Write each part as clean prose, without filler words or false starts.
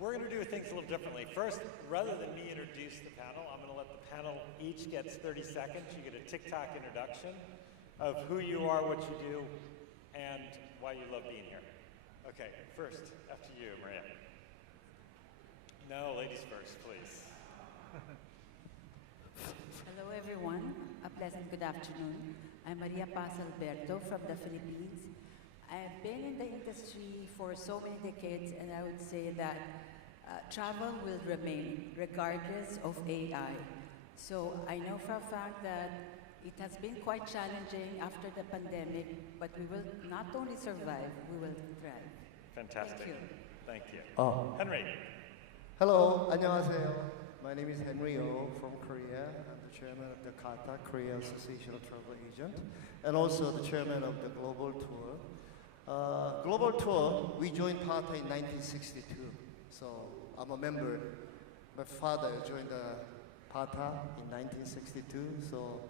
we're going to do things a little differently. First, rather than me introduce the panel, I'm going to let the panel each gets 30 seconds. You get a TikTok introduction of who you are, what you do, and why you love being here. Okay, first, after you, Maria. No, ladies first, please. Hello, everyone. A pleasant good afternoon. I'm Maria Paz Alberto from the Philippines. I've been in the industry for so many decades, and I would say that travel will remain regardless of AI. So I know for a fact that it has been quite challenging after the pandemic, but we will not only survive, we will thrive. Fantastic. Thank you. Henry. Hello, 안녕하세요. My name is Henry Oh from Korea. I'm the chairman of the KATA, Korea Association of Travel Agents, and also the chairman of the Global Tour. Global Tour, we joined KATA in 1962, so I'm a member. My father joined the KATA in 1962, so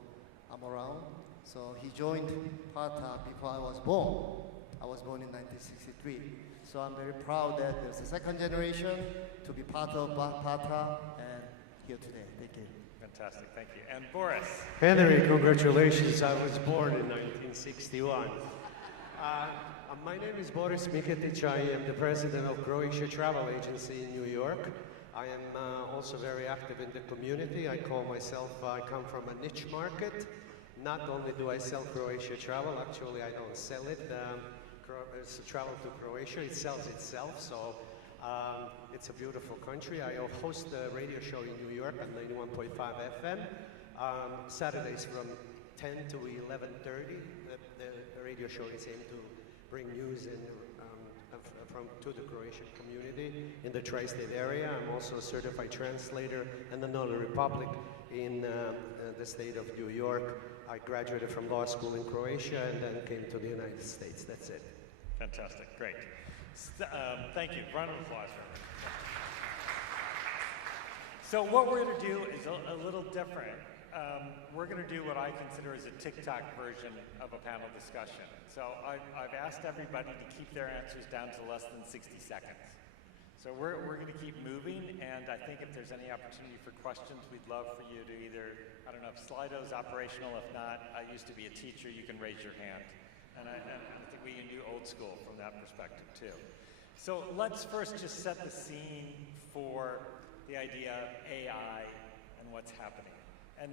I'm around. So he joined KATA before I was born. I was born in 1963. So I'm very proud that there's a second generation to be part of KATA and here today. Thank you. Fantastic, thank you. And Boris. Henry, congratulations. I was born in 1961. My name is Boris Miketic. I am the president of Croatia Travel Agency in New York. I am also very active in the community. I call myself, I come from a niche market. Not only do I sell Croatia travel, actually I don't sell it. It's travel to Croatia, it sells itself, so it's a beautiful country. I host a radio show in New York at 91.5 FM, Saturdays from 10 to 11:30. The radio show is aimed to bring news to the Croatian community in the tri-state area. I'm also a certified translator and a notary public in the state of New York. I graduated from law school in Croatia and then came to the United States. That's it. Fantastic, great. Thank you, round of applause for everyone. So what we're going to do is a little different. We're going to do what I consider as a TikTok version of a panel discussion. So I've asked everybody to keep their answers down to less than 60 seconds. So we're going to keep moving, and I think if there's any opportunity for questions, we'd love for you to either, I don't know if Slido's operational. If not, I used to be a teacher, you can raise your hand. And I think we can do old school from that perspective too. So let's first just set the scene for the idea of AI and what's happening. And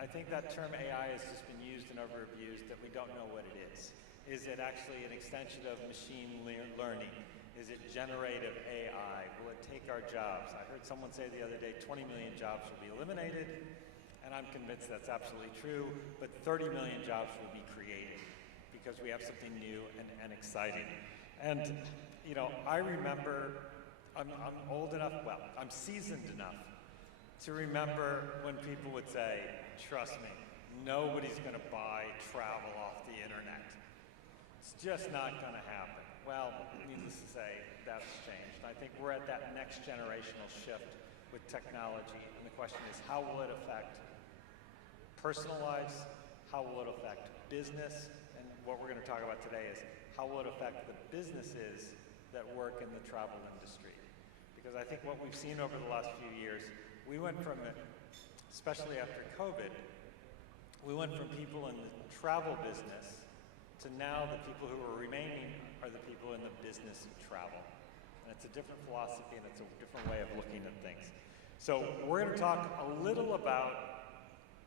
I think that term AI has just been used and overabused that we don't know what it is. Is it actually an extension of machine learning? Is it generative AI? Will it take our jobs? I heard someone say the other day 20 million jobs will be eliminated, and I'm convinced that's absolutely true, but 30 million jobs will be created because we have something new and exciting. And, you know, I remember, I'm old enough, well, I'm seasoned enough to remember when people would say, trust me, nobody's gonna buy travel off the internet. It's just not gonna happen. Well, needless to say, that's changed. I think we're at that next generational shift with technology, and the question is, how will it affect personal lives? How will it affect business? And what we're gonna talk about today is, how will it affect the businesses that work in the travel industry? Because I think what we've seen over the last few years, we went from, especially after COVID, we went from people in the travel business to now the people who are remaining are the people in the business of travel. And it's a different philosophy and it's a different way of looking at things. So we're going to talk a little about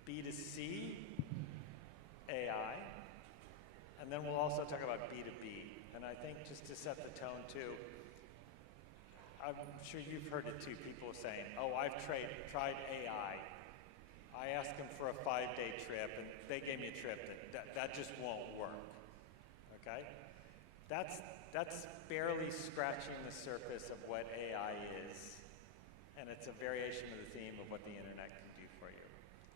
B2C AI, and then we'll also talk about B2B. And I think just to set the tone too, I'm sure you've heard it too, people saying, oh, I've tried AI. I asked them for a 5-day trip and they gave me a trip that just won't work. Okay? That's barely scratching the surface of what AI is, and it's a variation of the theme of what the internet can do for you.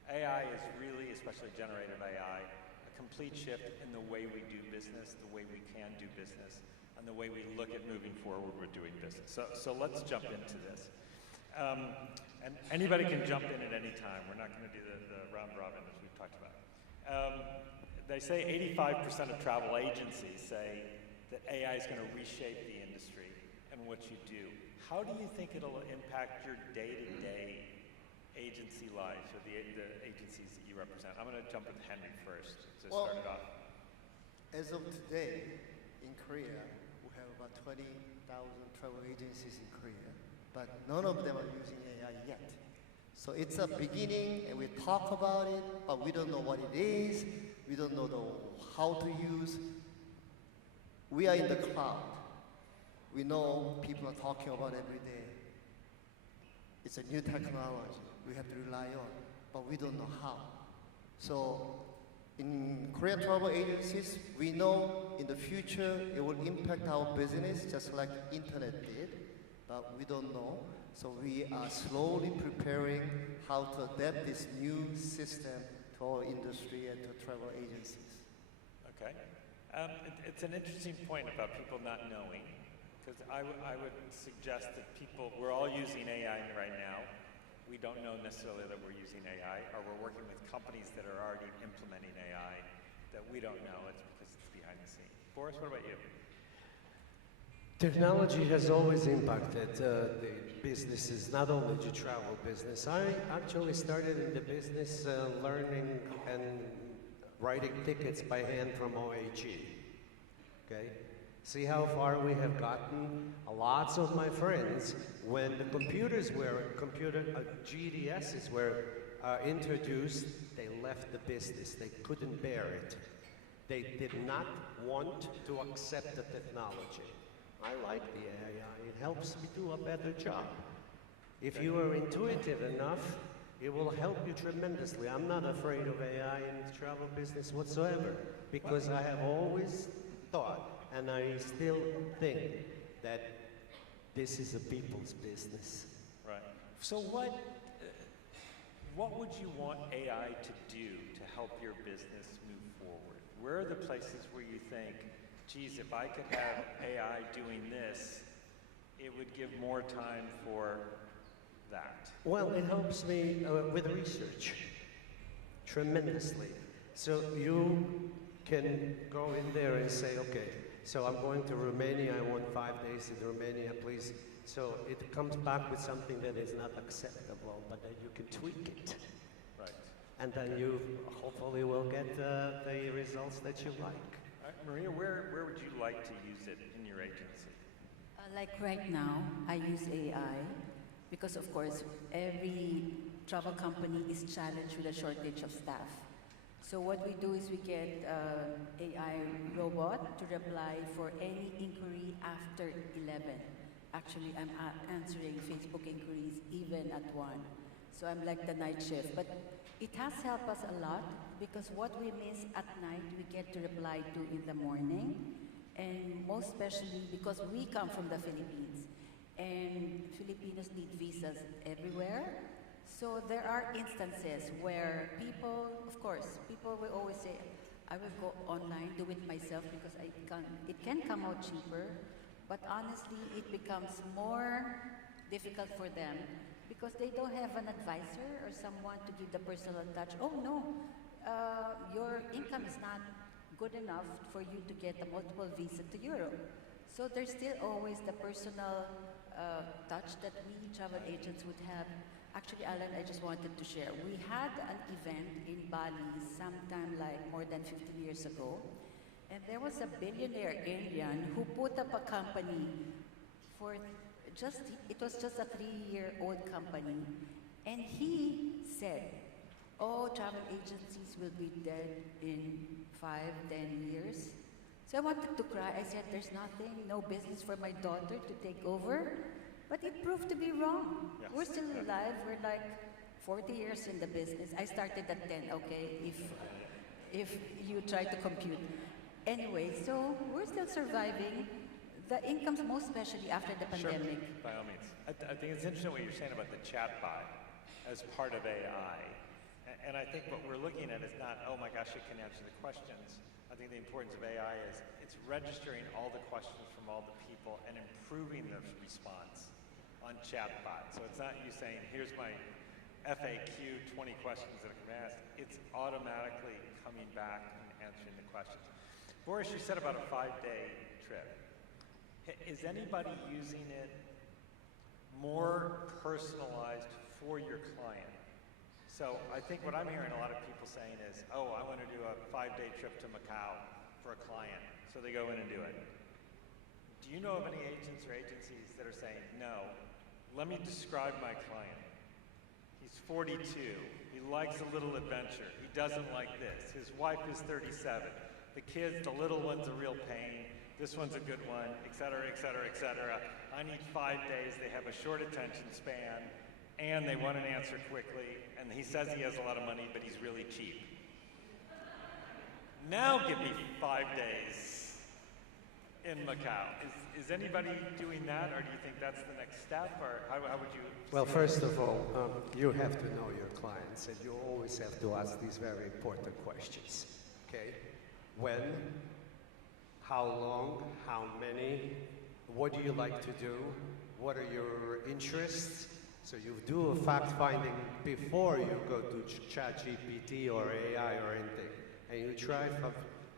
AI is really, especially generative AI, a complete shift in the way we do business, the way we can do business, and the way we look at moving forward with doing business. So let's jump into this. And anybody can jump in at any time. We're not going to do the round robin as we've talked about. They say 85% of travel agencies say that AI is going to reshape the industry, and what you do. How do you think it'll impact your day-to-day agency lives, or the agencies that you represent? I'm going to jump with Henry first to start it off. As of today, in Korea, we have about 20,000 travel agencies in Korea, but none of them are using AI yet. So it's a beginning, and we talk about it, but we don't know what it is. We don't know how to use. We are in the cloud. We know people are talking about every day. It's a new technology we have to rely on, but we don't know how. So in Korean travel agencies, we know in the future it will impact our business just like the internet did, but we don't know. So we are slowly preparing how to adapt this new system to our industry and to travel agencies. Okay. It's an interesting point about people not knowing, because I would suggest that we're all using AI right now. We don't know necessarily that we're using AI, or we're working with companies that are already implementing AI that we don't know. It's because it's behind the scenes. Boris, what about you? Technology has always impacted the businesses, not only the travel business. I actually started in the business learning and writing tickets by hand from OAG. Okay? See how far we have gotten? Lots of my friends, when the GDSs were introduced, they left the business. They couldn't bear it. They did not want to accept the technology. I like the AI. It helps me do a better job. If you are intuitive enough, it will help you tremendously. I'm not afraid of AI in the travel business whatsoever, because I have always thought, and I still think, that this is a people's business. Right. So what would you want AI to do to help your business move forward? Where are the places where you think, geez, if I could have AI doing this, it would give more time for that? Well, it helps me with research tremendously. So you can go in there and say, okay, so I'm going to Romania, I want 5 days in Romania, please. So it comes back with something that is not acceptable, but then you can tweak it. Right. And then you hopefully will get the results that you like. Maria, where would you like to use it in your agency? Like right now, I use AI because, of course, every travel company is challenged with a shortage of staff. So what we do is we get AI robot to reply for any inquiry after 11. Actually, I'm answering Facebook inquiries even at 1. So I'm like the night shift. But it has helped us a lot because what we miss at night, we get to reply to in the morning. And most especially because we come from the Philippines. And Filipinos need visas everywhere. So there are instances where people, of course, people will always say, I will go online, do it myself because it can come out cheaper. But honestly, it becomes more difficult for them because they don't have an advisor or someone to give the personal touch. Oh no, your income is not good enough for you to get a multiple visa to Europe. So there's still always the personal touch that we travel agents would have. Actually, Alan, I just wanted to share. We had an event in Bali sometime like more than 15 years ago. And there was a billionaire alien who put up a company for it was just a 3-year-old company. And he said, oh, travel agencies will be dead in 5, 10 years. So I wanted to cry. I said, there's nothing, no business for my daughter to take over. But it proved to be wrong. Yes. We're still alive. We're like 40 years in the business. I started at 10, okay, if you try to compute. Anyway, so we're still surviving. The incomes, most especially after the pandemic. Sure, by all means. I think it's interesting what you're saying about the chatbot as part of AI. And I think what we're looking at is not, oh my gosh, it can answer the questions. I think the importance of AI is it's registering all the questions from all the people and improving the response on chatbot. So it's not you saying, here's my FAQ, 20 questions that can be asked. It's automatically coming back and answering the questions. Boris, you said about a 5-day trip. Is anybody using it more personalized for your client? So I think what I'm hearing a lot of people saying is, oh, I want to do a 5-day trip to Macau for a client. So they go in and do it. Do you know of any agents or agencies that are saying, no, let me describe my client. He's 42. He likes a little adventure. He doesn't like this. His wife is 37. The kids, the little one's a real pain. This one's a good one, et cetera, et cetera, et cetera. I need 5 days. They have a short attention span, and they want an answer quickly. And he says he has a lot of money, but he's really cheap. Now give me 5 days in Macau. Is anybody doing that, or do you think that's the next step, or how would you? Well, first of all, you have to know your clients, and you always have to ask these very important questions, okay? When, how long, how many, what do you like to do, what are your interests? So you do a fact-finding before you go to ChatGPT or AI or anything, and you try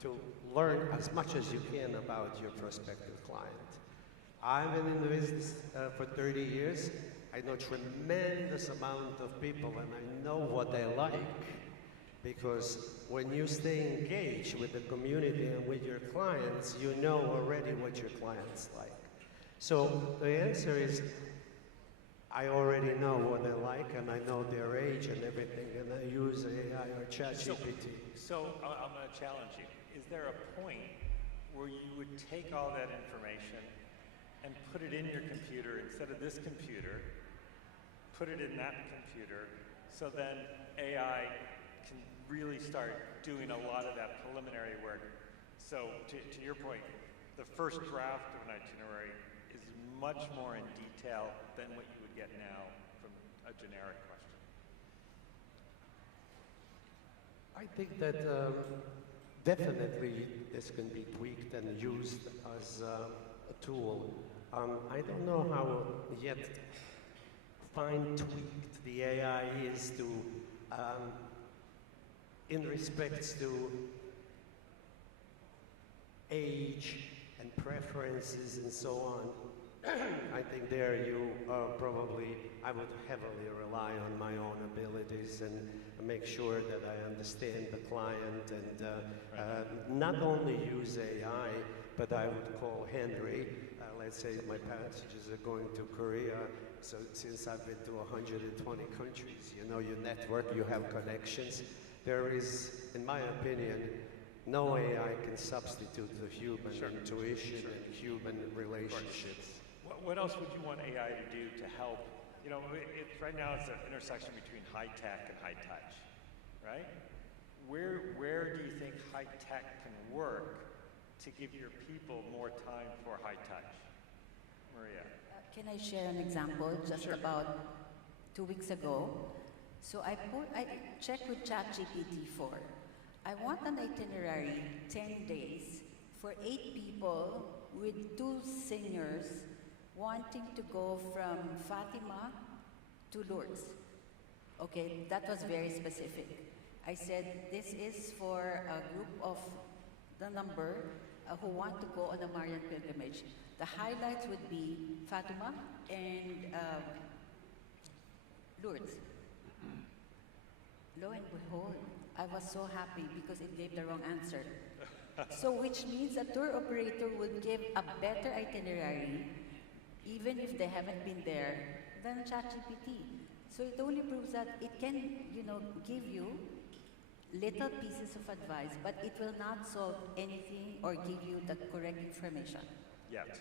to learn as much as you can about your prospective client. I've been in the business for 30 years. I know tremendous amount of people, and I know what they like, because when you stay engaged with the community and with your clients, you know already what your clients like. So the answer is, I already know what they like, and I know their age and everything, and I use AI or ChatGPT. So I'm going to challenge you. Is there a point where you would take all that information and put it in your computer instead of this computer, put it in that computer, so then AI can really start doing a lot of that preliminary work? So to your point, the first draft of an itinerary is much more in detail than what you would get now from a generic question. I think that definitely this can be tweaked and used as a tool. I don't know how yet fine-tweaked the AI is to, in respects to age and preferences and so on. I think there you probably, I would heavily rely on my own abilities and make sure that I understand the client and not only use AI, but I would call Henry. Let's say my passages are going to Korea, so since I've been to 120 countries, you know your network, you have connections. There is, in my opinion, no AI can substitute the human intuition and human relationships. What else would you want AI to do to help? You know, right now it's an intersection between high tech and high touch, right? Where do you think high tech can work to give your people more time for high touch? Maria. Can I share an example? Just about 2 weeks ago. So I checked with ChatGPT for, I want an itinerary, 10 days, for 8 people with 2 seniors wanting to go from Fatima to Lourdes. Okay, that was very specific. I said, this is for a group of the number who want to go on a Marian pilgrimage. The highlights would be Fatima and Lourdes. Lo and behold, I was so happy because it gave the wrong answer. So which means a tour operator would give a better itinerary, even if they haven't been there, than ChatGPT. So it only proves that it can, give you little pieces of advice, but it will not solve anything or give you the correct information. Yet.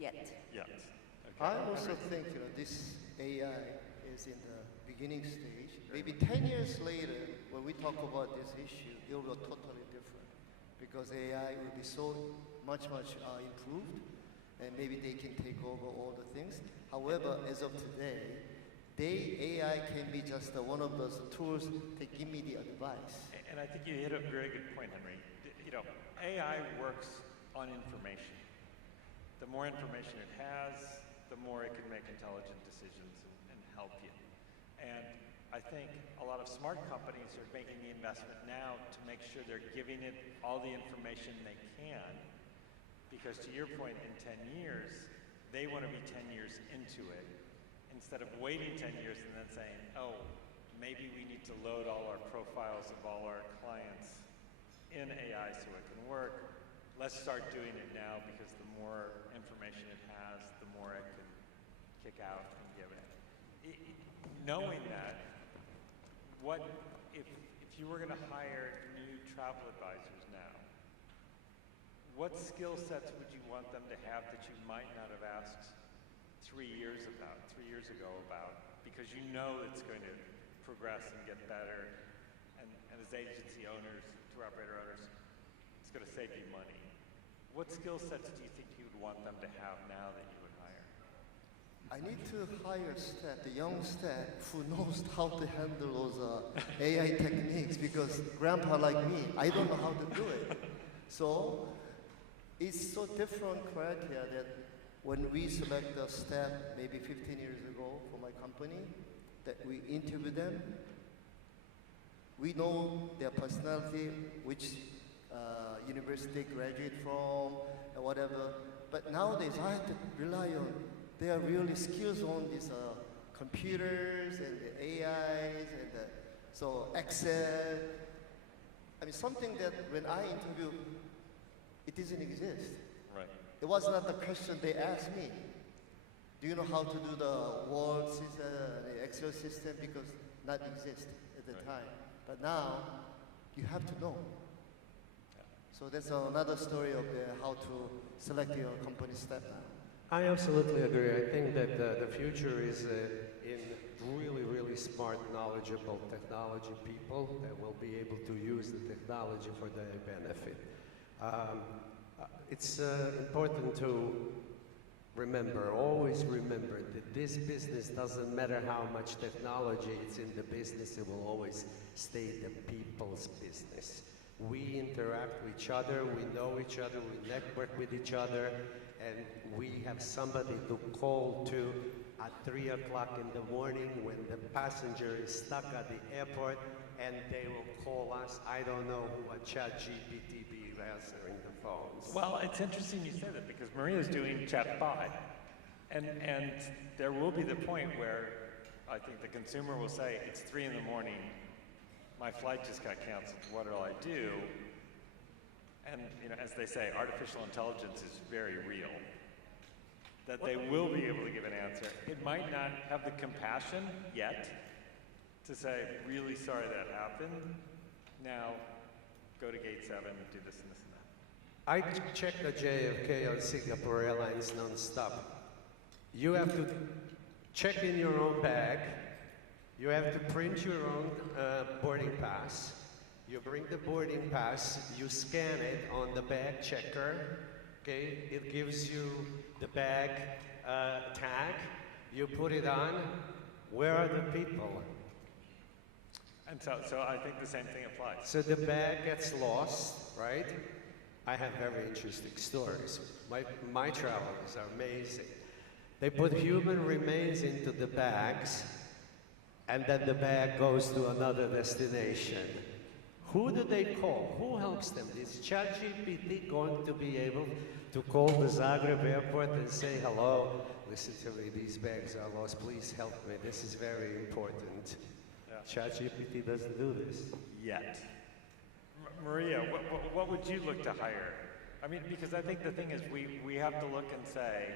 Okay. I also think this AI is in the beginning stage. Maybe 10 years later, when we talk about this issue, it will be totally different, because AI will be so much improved, and maybe they can take over all the things. However, as of today, AI can be just one of those tools to give me the advice. And I think you hit a very good point, Henry. AI works on information. The more information it has, the more it can make intelligent decisions and help you. And I think a lot of smart companies are making the investment now to make sure they're giving it all the information they can Because to your point, in 10 years, they want to be 10 years into it, instead of waiting 10 years and then saying, oh, maybe we need to load all our profiles of all our clients in AI so it can work. Let's start doing it now, because the more information it has, the more it can kick out and give it. Knowing that, what if you were going to hire new travel advisors now, what skill sets would you want them to have that you might not have asked 3 years ago about, because you know it's going to progress and get better, and as agency owners, tour operator owners, it's going to save you money. What skill sets do you think you would want them to have now that you would hire? I need to hire staff, the young staff who knows how to handle those AI techniques, because grandpa like me, I don't know how to do it. So it's so different criteria that when we select the staff maybe 15 years ago for my company, that we interview them, we know their personality, which university they graduate from, and whatever. But nowadays, I have to rely on their really skills on these computers and the AIs and so Excel. I mean, something that when I interview, it doesn't exist. Right. It was not the question they asked me. Do you know how to do the Word system, the Excel system? Because not exist at the time. But now, you have to know. So that's another story of how to select your company staff now. I absolutely agree. I think that the future is in really, really smart, knowledgeable technology people that will be able to use the technology for their benefit. It's important to remember, always remember, that this business doesn't matter how much technology is in the business, it will always stay the people's business. We interact with each other, we know each other, we network with each other, and we have somebody to call to at 3 o'clock in the morning when the passenger is stuck at the airport, and they will call us. I don't know who a ChatGPT be answering the phones. Well, it's interesting you say that, because Maria's doing chatbot, and there will be the point where I think the consumer will say, it's 3 in the morning, my flight just got canceled, what do I do? And as they say, artificial intelligence is very real. That they will be able to give an answer. It might not have the compassion yet to say, really sorry that happened. Now, go to gate 7, do this and this and that. I check the JFK on Singapore Airlines non-stop. You have to check in your own bag. You have to print your own boarding pass. You bring the boarding pass, you scan it on the bag checker, okay? It gives you the bag tag, you put it on. Where are the people? And so I think the same thing applies. So the bag gets lost, right? I have very interesting stories. My travels are amazing. They put human remains into the bags, and then the bag goes to another destination. Who do they call? Who helps them? Is ChatGPT going to be able to call the Zagreb airport and say, hello, listen to me, these bags are lost, please help me, this is very important. Yeah. ChatGPT doesn't do this. Yet. Maria, what would you look to hire? I mean, because I think the thing is we have to look and say,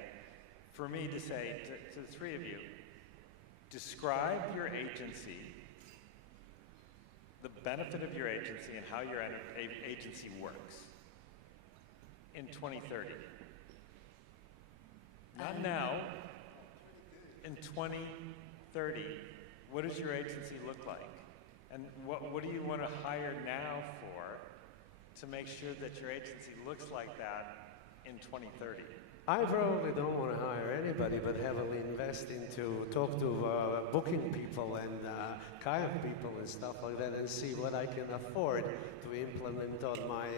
for me to say to the three of you, describe your agency, the benefit of your agency and how your agency works in 2030. Not now, in 2030, what does your agency look like? And what do you want to hire now for to make sure that your agency looks like that in 2030? I probably don't want to hire anybody, but heavily invest into, talk to booking people and kayak people and stuff like that, and see what I can afford to implement on my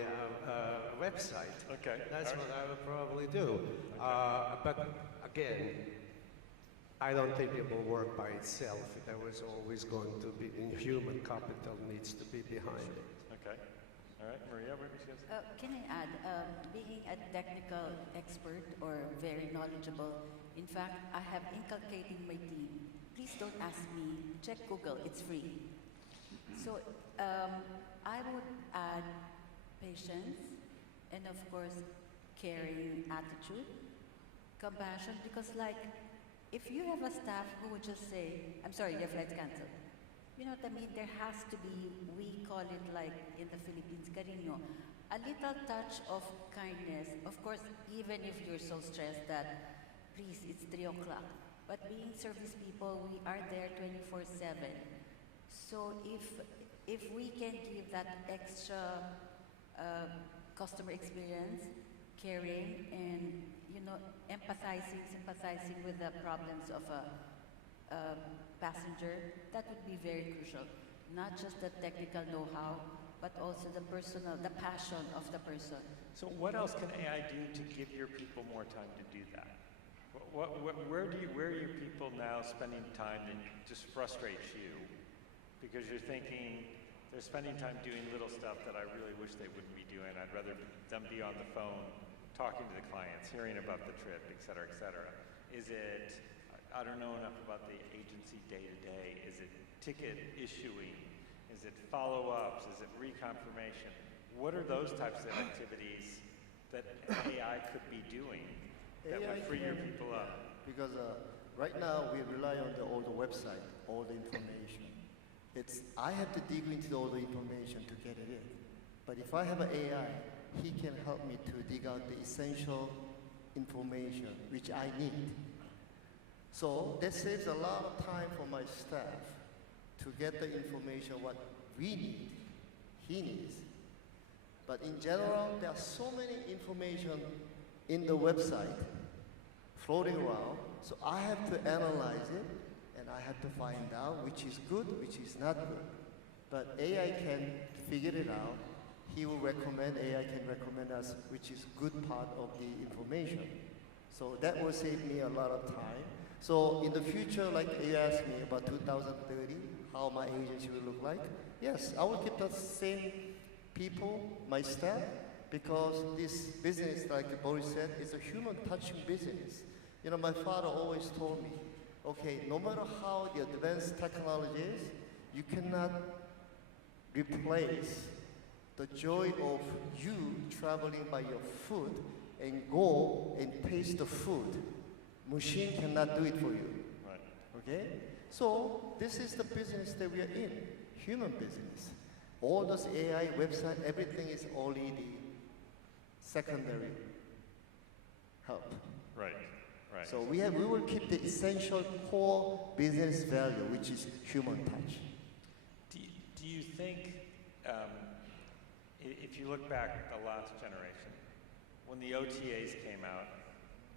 website. Okay. That's what I would probably do. But again, I don't think it will work by itself. There was always going to be, human capital needs to be behind it. Okay. All All right, Maria, what did you say? Can I add, being a technical expert or very knowledgeable, in fact, I have inculcated my team. Please don't ask me, check Google, it's free. So I would add patience and of course caring attitude, compassion, because like if you have a staff who would just say, I'm sorry, your flight's canceled. You know what I mean? There has to be, we call it like in the Philippines, cariño, a little touch of kindness. Of course, even if you're so stressed that, please, it's 3 o'clock. But being service people, we are there 24/7. So if we can give that extra customer experience, caring, and you know, empathizing, sympathizing with the problems of a passenger, that would be very crucial. Not just the technical know-how, but also the personal, the passion of the person. So what else can AI do to give your people more time to do that? Where are your people now spending time that just frustrates you? Because you're thinking, they're spending time doing little stuff that I really wish they wouldn't be doing. I'd rather them be on the phone, talking to the clients, hearing about the trip, et cetera, et cetera. Is it, I don't know enough about the agency day-to-day. Is it ticket issuing? Is it follow-ups? Is it reconfirmation? What are those types of activities that AI could be doing that would free your people up? Because right now we rely on all the website, all the information. I have to dig into all the information to get it in. But if I have an AI, he can help me to dig out the essential information which I need. So that saves a lot of time for my staff to get the information what we need, he needs. But in general, there are so many information in the website floating around, so I have to analyze it and I have to find out which is good, which is not good. But AI can figure it out. He will recommend, AI can recommend us which is good part of the information. So that will save me a lot of time. So in the future, like you asked me about 2030, how my agency will look like, yes, I will keep the same people, my staff, because this business, like Boris said, is a human touching business. You know, my father always told me, okay, no matter how the advanced technology is, you cannot replace the joy of you traveling by your foot and go and taste the food. Machine cannot do it for you. Right. Okay? So this is the business that we are in, human business. All those AI website, everything is only the secondary help. Right, right. So we will keep the essential core business value, which is human touch. Do you think, if you look back at the last generation, when the OTAs came out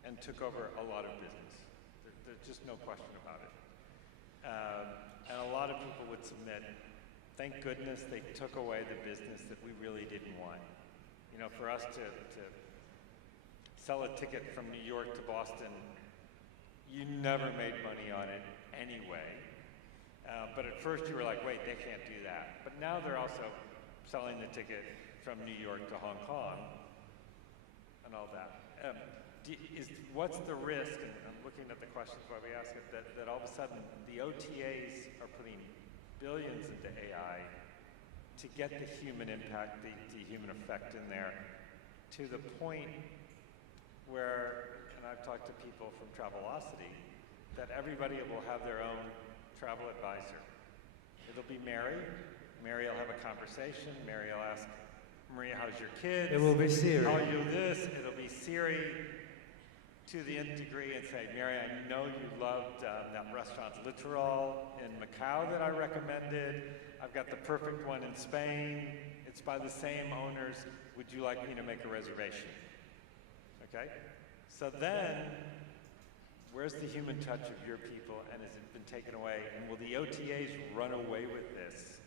and took over a lot of business, there's just no question about it. And a lot of people would submit, thank goodness they took away the business that we really didn't want. You know, for us to sell a ticket from New York to Boston, you never made money on it anyway. But at first you were like, wait, they can't do that. But now they're also selling the ticket from New York to Hong Kong and all that. What's the risk, and I'm looking at the questions while we ask it, that all of a sudden the OTAs are putting billions into AI to get the human impact, the human effect in there, to the point where, and I've talked to people from Travelocity, that everybody will have their own travel advisor. It'll be Mary. Mary will have a conversation. Mary will ask, Maria, how's your kids? It will be Siri. How are you this? It'll be Siri to the nth degree and say, Mary, I know you loved that restaurant Litoral in Macau that I recommended. I've got the perfect one in Spain. It's by the same owners. Would you like me to make a reservation? Okay? So then, where's the human touch of your people, and has it been taken away? And will the OTAs run away with this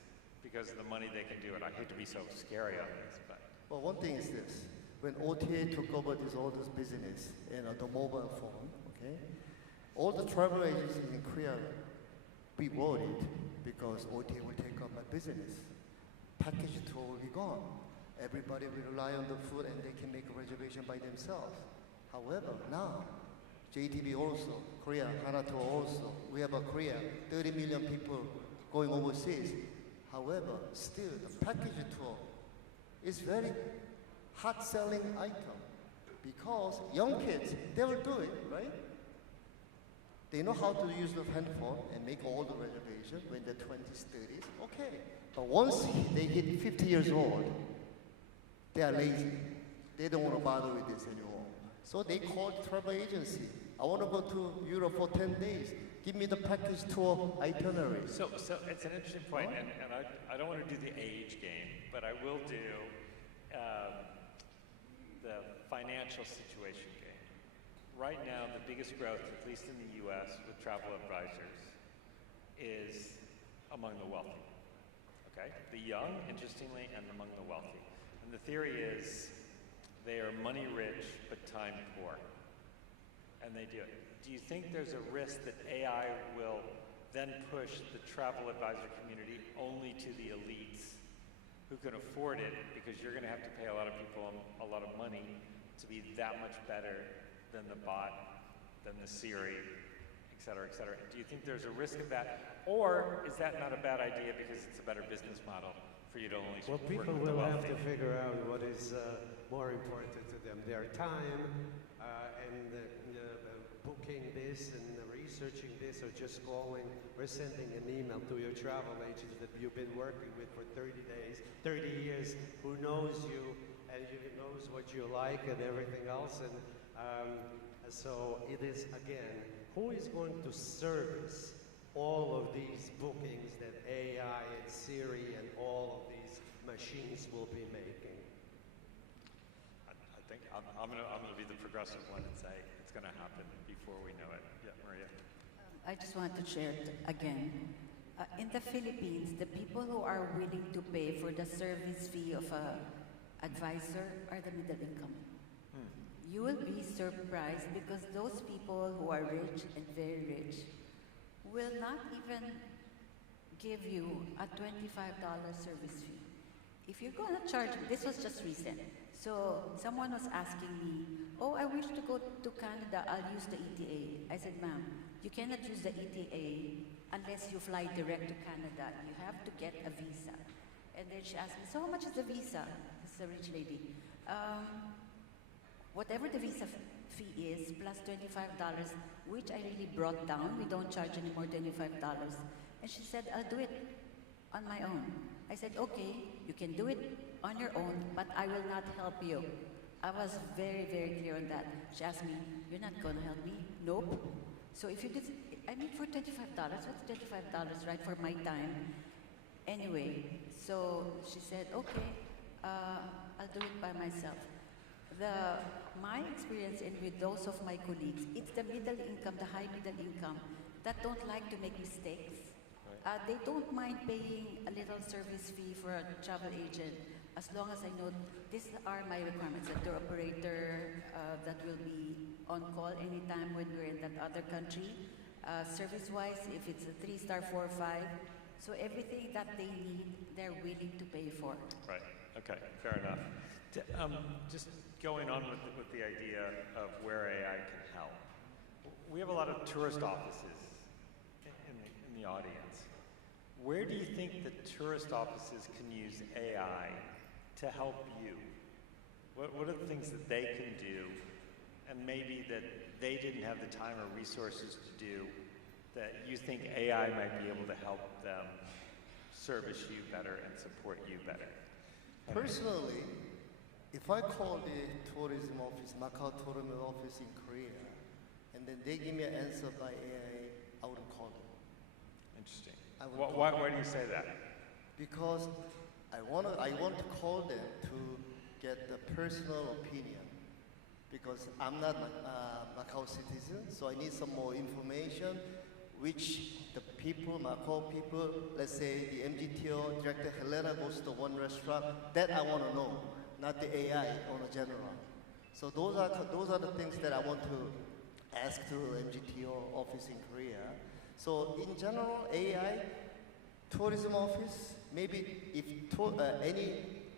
because of the money they can do it? I hate to be so scary on this, but. Well, one thing is this. When OTA took over all this business, the mobile phone, okay, all the travel agencies in Korea, we worried because OTA will take up my business. Package tour will be gone. everybody will rely on the food and they can make a reservation by themselves. However, now, JTB also, Korea, KATA tour also, we have a Korea, 30 million people going overseas. However, still the package tour is very hot selling item because young kids, they will do it, right? They know how to use the handphone and make all the reservations when they're 20s, 30s, okay. But once they hit 50 years old, they are lazy. They don't want to bother with this anymore. So they called travel agency. I want to go to Europe for 10 days. Give me the package tour itinerary. So it's an interesting point, and I don't want to do the age game, but I will do the financial situation game. Right now, the biggest growth, at least in the US, with travel advisors, is among the wealthy. Okay? The young, interestingly, and among the wealthy. And the theory is they are money rich but time poor. And they do it. Do you think there's a risk that AI will then push the travel advisor community only to the elites who can afford it, because you're going to have to pay a lot of people a lot of money to be that much better than the bot, than the Siri, et cetera, et cetera? Do you think there's a risk of that? Or is that not a bad idea because it's a better business model for you to only Well, work people with the will have wealthy? to figure out what is more important to them, their time and booking this and researching this, or just calling or sending an email to your travel agent that you've been working with for 30 days, 30 years, who knows you and knows what you like and everything else. And so it is, again, who is going to service all of these bookings that AI and Siri and all of these machines will be making? I think I'm gonna be the progressive one and say it's gonna happen before we know it. Yeah, Maria. I just want to share it again. In the Philippines, the people who are willing to pay for the service fee of an advisor are the middle income. You will be surprised because those people who are rich and very rich will not even give you a $25 service fee. If you're going to charge, this was just recent. So someone was asking me, oh, I wish to go to Canada, I'll use the ETA. I said, ma'am, you cannot use the ETA unless you fly direct to Canada. You have to get a visa. And then she asked me, so how much is the visa? This is a rich lady. Whatever the visa fee is, plus $25, which I really brought down. We don't charge any more than $25. And she said, I'll do it on my own. I said, okay, you can do it on your own, but I will not help you. I was very, very clear on that. She asked me, you're not going to help me? Nope. So if you did, I mean, for $25, what's $25, right, for my time? Anyway, so she said, okay, I'll do it by myself. My experience and with those of my colleagues, it's the middle income, the high middle income, that don't like to make mistakes. They don't mind paying a little service fee for a travel agent, as long as I know these are my requirements, a tour operator that will be on call anytime when we're in that other country. Service-wise, if it's a 3-star, 4, 5, so everything that they need, they're willing to pay for. Right. Okay. Fair enough. Just going on with the idea of where AI can help. We have a lot of tourist offices in the audience. Where do you think the tourist offices can use AI to help you? What are the things that they can do, and maybe that they didn't have the time or resources to do, that you think AI might be able to help them service you better and support you better? Personally, if I call the tourism office, Macau tourism office in Korea, and then they give me an answer by AI, I wouldn't call them. Interesting. Why do you say that? Because I want to call them to get the personal opinion. Because I'm not a Macau citizen, so I need some more information, which the people, Macau people, let's say the MGTO director Helena goes to one restaurant, that I want to know, not the AI on a general. So those are the things that I want to ask to MGTO office in Korea. So in general, AI, tourism office, maybe if any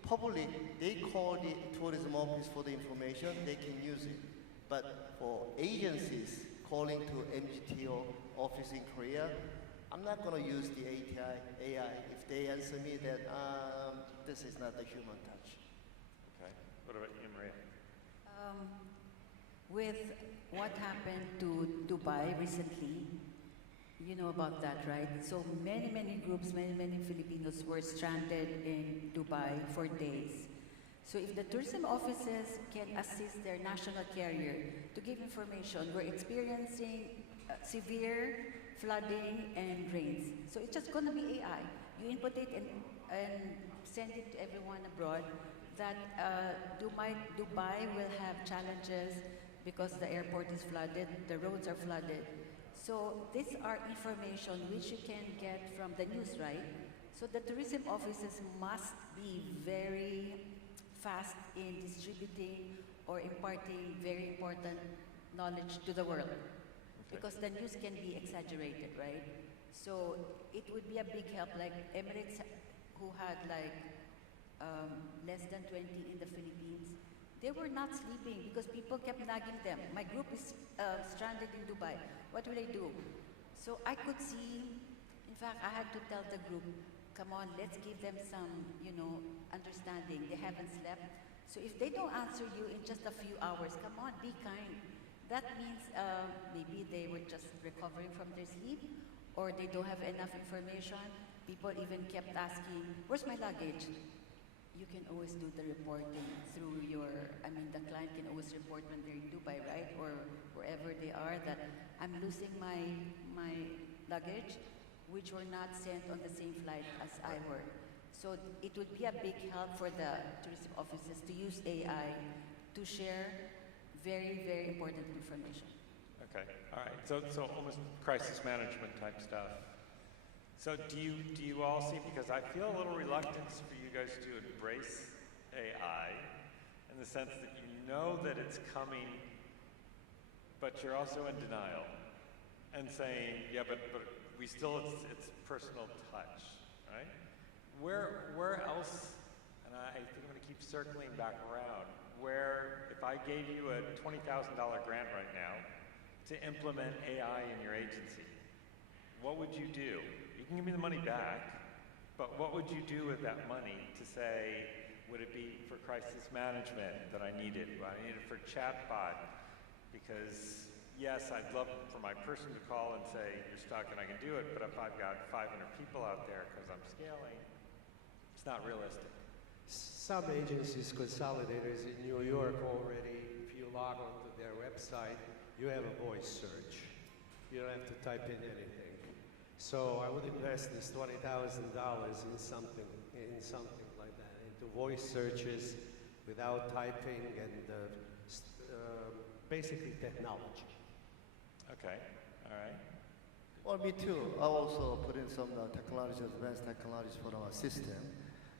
public, they call the tourism office for the information, they can use it. But for agencies calling to MGTO office in Korea, I'm not going to use the AI. If they answer me that this is not the human touch. Okay. What about you, Maria? With what happened to Dubai recently, you know about that, right? So many groups, many Filipinos were stranded in Dubai for days. So if the tourism offices can assist their national carrier to give information, we're experiencing severe flooding and rains. So it's just going to be AI. You input it and send it to everyone abroad that Dubai will have challenges because the airport is flooded, the roads are flooded. So these are information which you can get from the news, right? So the tourism offices must be very fast in distributing or imparting very important knowledge to the world. Because the news can be exaggerated, right? So it would be a big help, like Emirates, who had like less than 20 in the Philippines. They were not sleeping because people kept nagging them. My group is stranded in Dubai. What will I do? So I could see, in fact, I had to tell the group, come on, let's give them some, understanding. They haven't slept. So if they don't answer you in just a few hours, come on, be kind. That means maybe they were just recovering from their sleep, or they don't have enough information. People even kept asking, where's my luggage? You can always do the reporting through the client can always report when they're in Dubai, right? Or wherever they are, that I'm losing my luggage, which were not sent on the same flight as I were. So it would be a big help for the tourism offices to use AI to share very important information. Okay, all right. So almost crisis management type stuff. So do you all see, because I feel a little reluctance for you guys to embrace AI in the sense that you know that it's coming, but you're also in denial and saying, yeah, but we still, it's personal touch, right? Where else, and I think I'm gonna keep circling back around, where if I gave you a $20,000 grant right now to implement AI in your agency, what would you do? You can give me the money back, but what would you do with that money to say, would it be for crisis management that I needed? Would I need it for chatbot? Because yes, I'd love for my person to call and say, you're stuck and I can do it, but if I've got 500 people out there because I'm scaling, it's not realistic. Some agencies, consolidators in New York already, if you log onto their website, you have a voice search. You don't have to type in anything. So I would invest this $20,000 in something like that, into voice searches without typing and basically technology. Okay, all right. Well, me too. I also put in some advanced technologies for our system.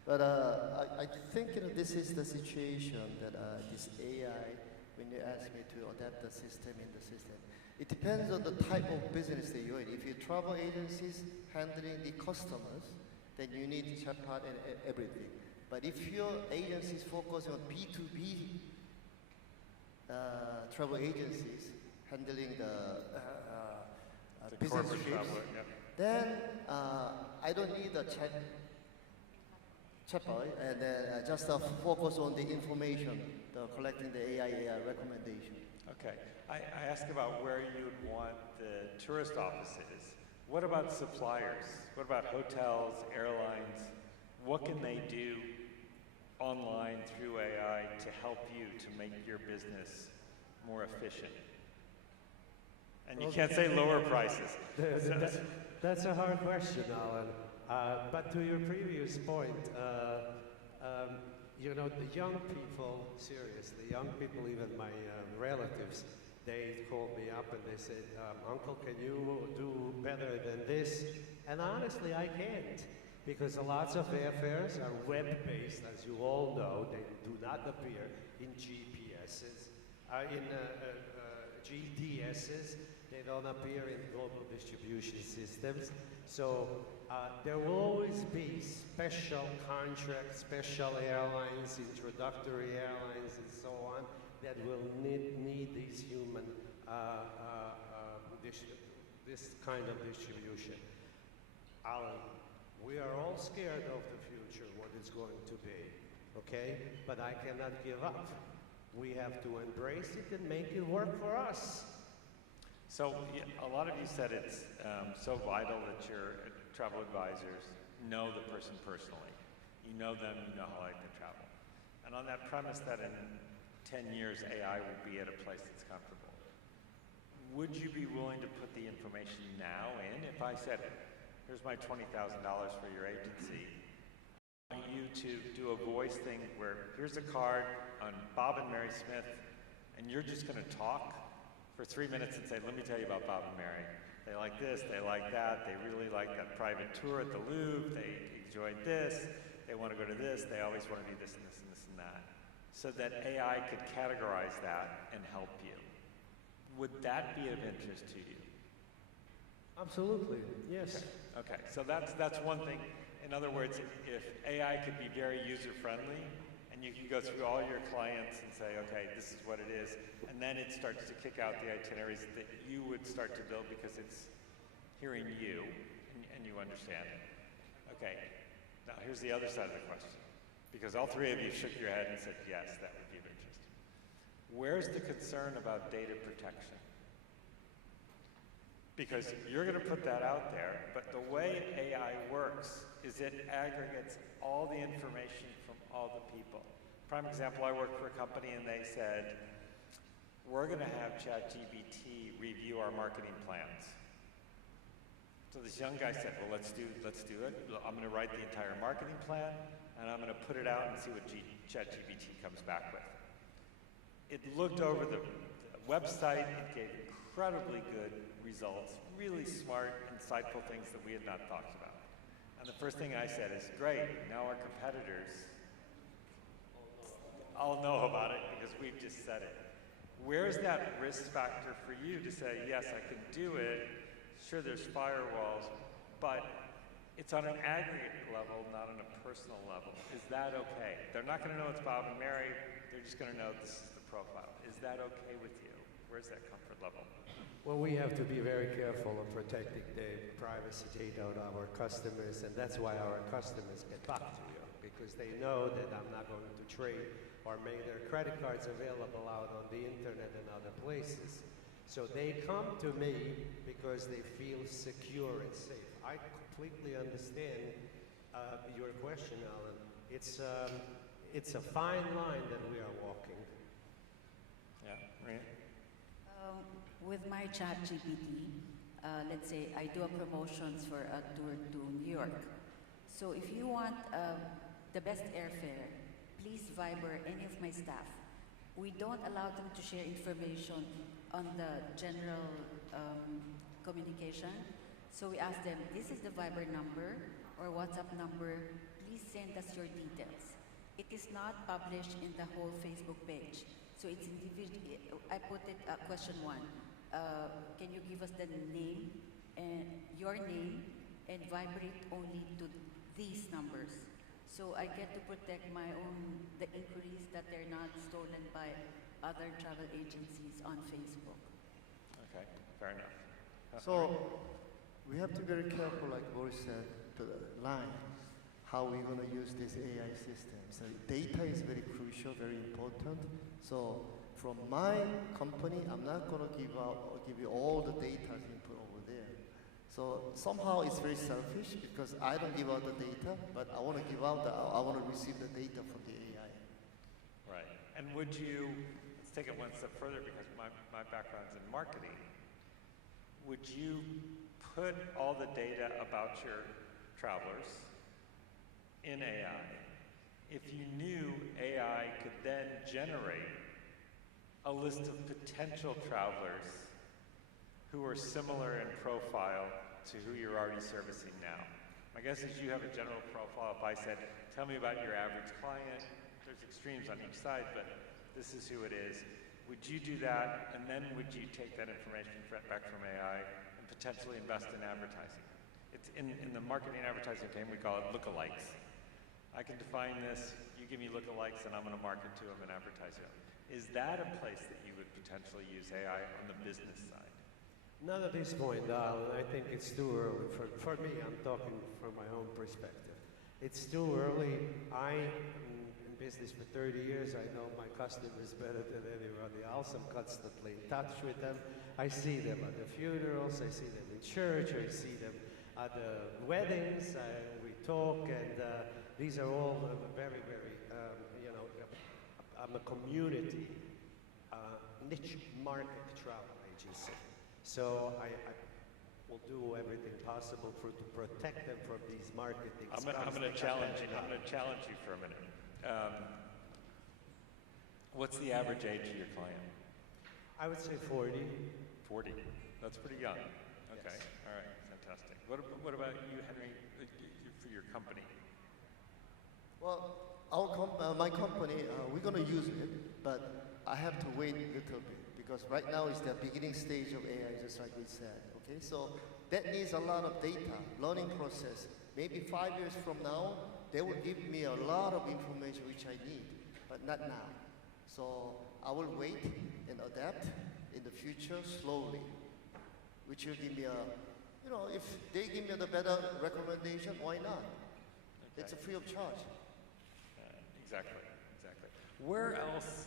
But I think this is the situation that this AI, when you ask me to adapt the system in the system, it depends on the type of business that you're in. If you're travel agencies handling the customers, then you need chatbot and everything. But if your agency is focusing on B2B travel agencies handling the business trips, traveler, yeah. then I don't need a chatbot, and then just focus on the information, collecting the AI recommendation. Okay. I asked about where you'd want the tourist offices. What about suppliers? What about hotels, airlines? What can they do online through AI to help you to make your business more efficient? And you can't say lower prices. That's a hard question, Alan. But to your previous point, the young people, seriously, young people, even my relatives, they called me up and they said, Uncle, can you do better than this? And honestly, I can't, because lots of airfares are web-based, as you all know. They do not appear in GPSs, in GDSs. They don't appear in global distribution systems. So there will always be special contracts, special airlines, introductory airlines, and so on, that will need these human, this kind of distribution. Alan, we are all scared of the future, what it's going to be, okay? But I cannot give up. We have to embrace it and make it work for us. So a lot of you said it's so vital that your travel advisors know the person personally. You know them, you know how they travel. And on that premise that in 10 years AI will be at a place that's comfortable, would you be willing to put the information now in? If I said, here's my $20,000 for your agency, I want you to do a voice thing where here's a card on Bob and Mary Smith, and you're just going to talk for 3 minutes and say, let me tell you about Bob and Mary. They like this, they like that, they really like that private tour at the Louvre, they enjoyed this, they want to go to this, they always want to do this and this and this and that. So that AI could categorize that and help you. Would that be of interest to you? Absolutely, yes. Okay, so that's one thing. In other words, if AI could be very user-friendly, and you can go through all your clients and say, okay, this is what it is, and then it starts to kick out the itineraries that you would start to build because it's hearing you, and you understand it. Okay, now here's the other side of the question, because all three of you shook your head and said, yes, that would be of interest. Where's the concern about data protection? Because you're going to put that out there, but the way AI works is it aggregates all the information from all the people. Prime example, I worked for a company and they said, we're going to have ChatGPT review our marketing plans. So this young guy said, well, let's do it. I'm going to write the entire marketing plan and I'm going to put it out and see what ChatGPT comes back with. It looked over the website, it gave incredibly good results, really smart, insightful things that we had not talked about. And the first thing I said is, great, now our competitors all know about it because we've just said it. Where's that risk factor for you to say, yes, I can do it, sure there's firewalls, but it's on an aggregate level, not on a personal level. Is that okay? They're not gonna know it's Bob and Mary, they're just gonna know this is the profile. Is that okay with you? Where's that comfort level? Well, we have to be very careful of protecting the privacy data of our customers, and that's why our customers get back to you, because they know that I'm not going to trade or make their credit cards available out on the internet and other places. So they come to me because they feel secure and safe. I completely understand your question, Alan. It's a fine line that we are walking. Yeah, Maria? With my ChatGPT, let's say I do a promotions for a tour to New York. So if you want the best airfare, please Viber any of my staff. We don't allow them to share information on the general communication. So we ask them, this is the Viber number or WhatsApp number, please send us your details. It is not published in the whole Facebook page. So it's individual. I put it question 1. Can you give us the name and your name and vibrate only to these numbers? So I get to protect my own, the inquiries that they're not stolen by other travel agencies on Facebook. Okay, fair enough. So we have to be very careful, like Boris said, to the line, how we're going to use this AI system. So data is very crucial, very important. So from my company, I'm not going to give you all the data input over there. So somehow it's very selfish because I don't give out the data, but I want to give out I want to receive the data from the AI. Right. And would you, let's take it one step further because my background's in marketing. Would you put all the data about your travelers in AI if you knew AI could then generate a list of potential travelers who are similar in profile to who you're already servicing now? My guess is you have a general profile. If I said, tell me about your average client, there's extremes on each side, but this is who it is. Would you do that, and then would you take that information back from AI and potentially invest in advertising? It's in the marketing and advertising team, we call it lookalikes. I can define this, you give me lookalikes, and I'm going to market to them and advertise to them. Is that a place that you would potentially use AI on the business side? Not at this point, Alan. I think it's too early. For me, I'm talking from my own perspective. It's too early. I'm in business for 30 years. I know my customers better than anybody else. I'm constantly in touch with them. I see them at the funerals. I see them in church. I see them at the weddings. We talk, and these are all very, very, I'm a community, niche market travel agency. So I will do everything possible to protect them from these marketing I'm going to challenge you. I'm going to challenge you for a minute. What's the average age of your client? I would say 40. 40. That's pretty young. Okay. Yes. All right. Fantastic. What about you, Henry, for your company? Well, my company, we're going to use it, but I have to wait a little bit because right now is the beginning stage of AI, just like we said. Okay, so that needs a lot of data, learning process. Maybe 5 years from now, they will give me a lot of information which I need, but not now. So I will wait and adapt in the future slowly, which will give me a, if they give me the better recommendation, why not? Okay. It's a free of charge. Exactly. Where else,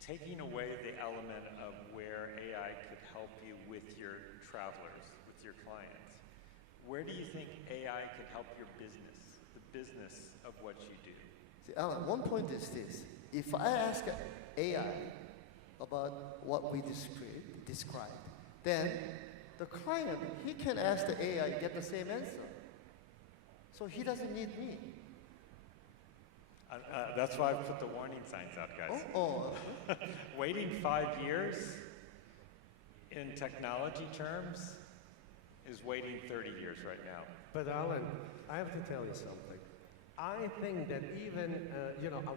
taking away the element of where AI could help you with your travelers, with your clients, where do you think AI can help your business, the business of what you do? See, Alan, one point is this. If I ask AI about what we described, then the client, he can ask the AI and get the same answer. So he doesn't need me. That's why I put the warning signs out, guys. Oh. Waiting 5 years in technology terms is waiting 30 years right now. But Alan, I have to tell you something. I think that even,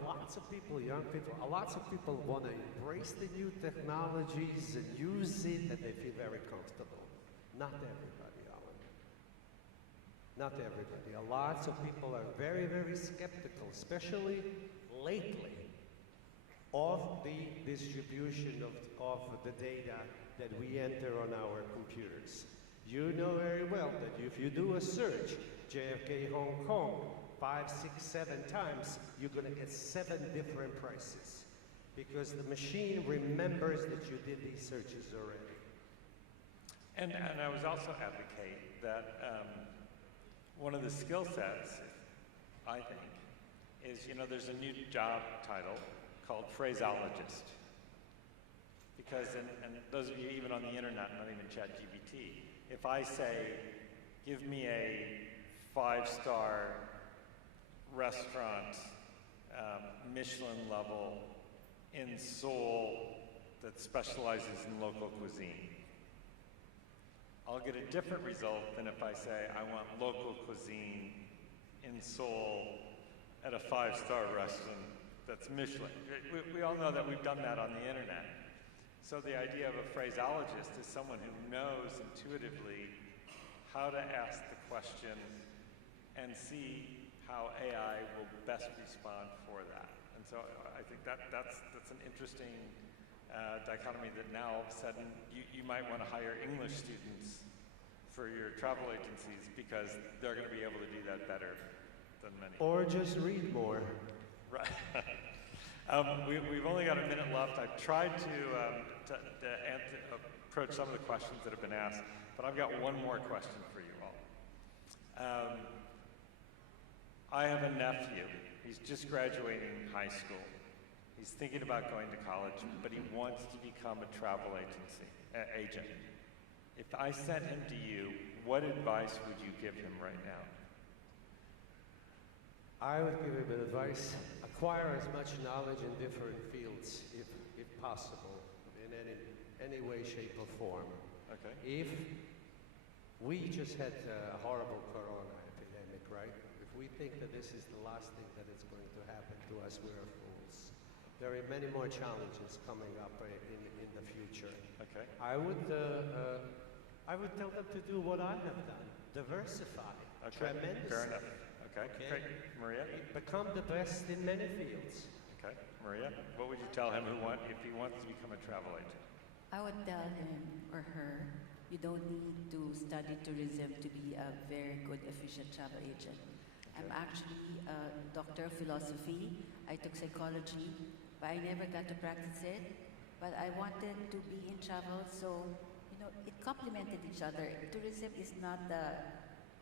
lots of people, young people, lots of people want to embrace the new technologies and use it, and they feel very comfortable. Not everybody, Alan. Not everybody. Lots of people are very, very skeptical, especially lately, of the distribution of the data that we enter on our computers. You know very well that if you do a search, JFK Hong Kong, 5, 6, 7 times, you're going to get 7 different prices because the machine remembers that you did these searches already. And I was also advocate that one of the skill sets, I think, is, there's a new job title called phraseologist. Because, and those of you even on the internet, not even ChatGPT, if I say, give me a 5-star restaurant, Michelin level in Seoul that specializes in local cuisine, I'll get a different result than if I say I want local cuisine in Seoul at a 5-star restaurant that's Michelin. We all know that we've done that on the internet. So the idea of a phraseologist is someone who knows intuitively how to ask the question and see how AI will best respond for that. And so I think that's an interesting dichotomy that now all of a sudden you might want to hire English students for your travel agencies because they're going to be able to do that better than many. Or just read more. Right. We've only got a minute left. I've tried to approach some of the questions that have been asked, but I've got one more question for you all. I have a nephew. He's just graduating high school. He's thinking about going to college, but he wants to become a travel agent. If I sent him to you, what advice would you give him right now? I would give him advice, acquire as much knowledge in different fields, if possible, in any way, shape, or form. Okay. If we just had a horrible corona epidemic, right? If we think that this is the last thing that is going to happen to us, we're fools. There are many more challenges coming up in the future. Okay. I I would tell them to do what I have done. Diversify. Okay, Tremendously. fair enough. Okay, great. Maria? Become the best in many fields. Okay, Maria, what would you tell him if he wants to become a travel agent? I would tell him or her, you don't need to study tourism to be a very good, efficient travel agent. I'm actually a doctor of philosophy. I took psychology, but I never got to practice it. But I wanted to be in travel, so it complemented each other. Tourism is not the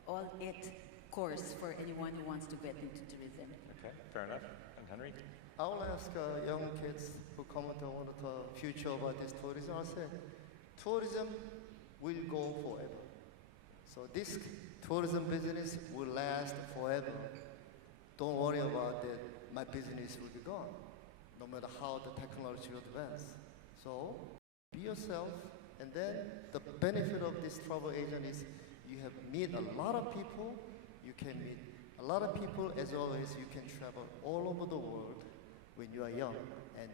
all-it course for anyone who wants to get into tourism. Okay, fair enough. And Henry? I will ask young kids who comment on the future about this tourism. I'll say, tourism will go forever. So this tourism business will last forever. Don't worry about that. My business will be gone, no matter how the technology will advance. So be yourself, and then the benefit of this travel agent is you have meet a lot of people. You can meet a lot of people. As always, you can travel all over the world when you are young, and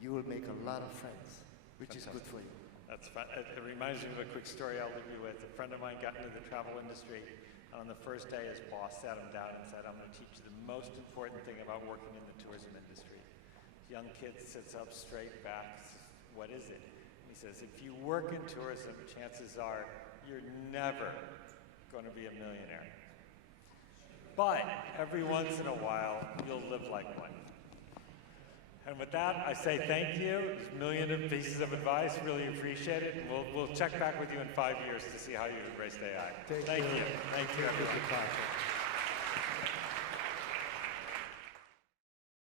you will make a lot of friends, which is good for you. That's fun. It reminds me of a quick story I'll leave you with. A friend of mine got into the travel industry, and on the first day, his boss sat him down and said, I'm going to teach you the most important thing about working in the tourism industry. Young kid sits up straight back, says, what is it? He says, if you work in tourism, chances are you're never going to be a millionaire. But every once in a while, you'll live like one. And with that, I say thank you. There's a million of pieces of advice. Really appreciate it. And we'll check back with you in 5 years to see how you embraced AI. Thank you. Thank you, everyone.